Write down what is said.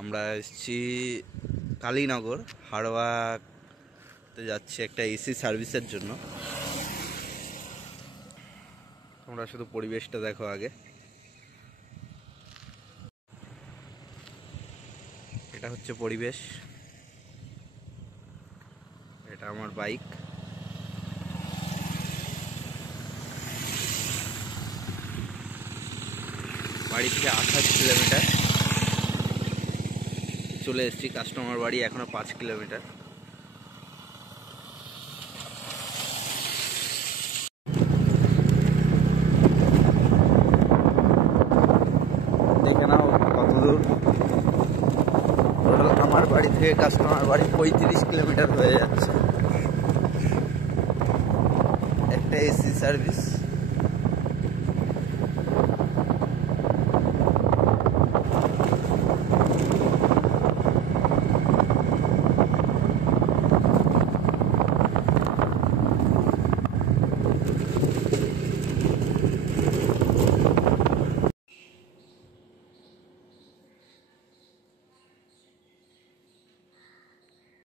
আমরা এসেছি কালীনগর হাড়োয়াতে যাচ্ছি একটা এসি সার্ভিসের জন্য। তোমরা শুধু পরিবেশটা দেখো আগে। এটা হচ্ছে পরিবেশ, এটা আমার বাইক। বাড়ি থেকে 28 কিলোমিটার চলে এসেছি। কাস্টমার বাড়ি এখনো 5 কিলোমিটার। দেখে নাও কত দূর। আমার বাড়ি থেকে কাস্টমার বাড়ি 35 কিলোমিটার হয়ে যাচ্ছে। একটা এসি সার্ভিস।